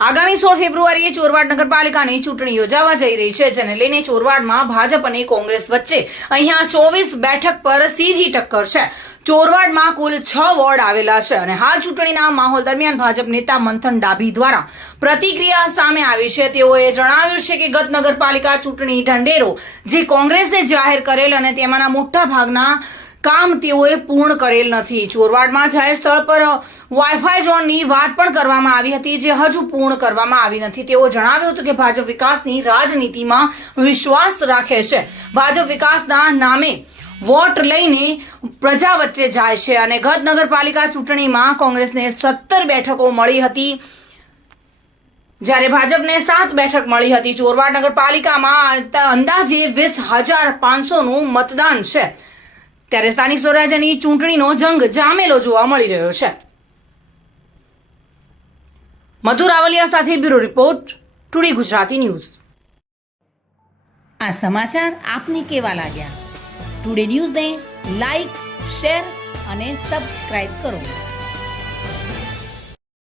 આગામી 16 ફેબ્રુઆરીએ ચોરવાડ નગરપાલિકાની ચૂંટણી યોજાવા જઈ રહી છે, જેને લઈને ચોરવાડમાં ભાજપ અને કોંગ્રેસ વચ્ચે અહીંયા 24 બેઠક પર સીધી ટક્કર છે. ચોરવાડમાં કુલ 6 વોર્ડ આવેલા છે અને હાલ ચૂંટણીના માહોલ દરમિયાન ભાજપ નેતા મંથન ડાભી દ્વારા પ્રતિક્રિયા સામે આવી છે. તેઓએ જણાવ્યું છે કે ગત નગરપાલિકા ચૂંટણી ઢંઢેરો જે કોંગ્રેસે જાહેર કરેલ અને તેમાંના મોટા ભાગના કામ તેઓએ પૂર્ણ કરેલ નથી. ચોરવાડમાં જાહેર સ્થળ પર વાઈફાઈ ઝોનની વાત પણ કરવામાં આવી હતી, જે હજુ પૂર્ણ કરવામાં આવી નથી. તેઓ જણાવ્યું હતું કે ભાજપ વિકાસની રાજનીતિમાં વિશ્વાસ રાખે છે. ભાજપ વિકાસના નામે વોટ લઈને પ્રજા વચ્ચે જાય છે અને ગત નગરપાલિકા ચૂંટણીમાં કોંગ્રેસને 17 બેઠકો મળી હતી, જ્યારે ભાજપને 7 બેઠક મળી હતી. ચોરવાડ નગરપાલિકામાં અંદાજે 20,500નું મતદાન છે, ત્યારે સ્થાનિક સ્વરાજ્યની ચૂંટણીનો જંગ જામેલો જોવા મળી રહ્યો છે. મધુર રાવલિયા સાથે bureau report, today Gujarati news. આ સમાચાર આપને કેવા લાગ્યા? ટુડે ન્યૂઝને લાઈક, શેર અને સબસ્ક્રાઇબ કરો.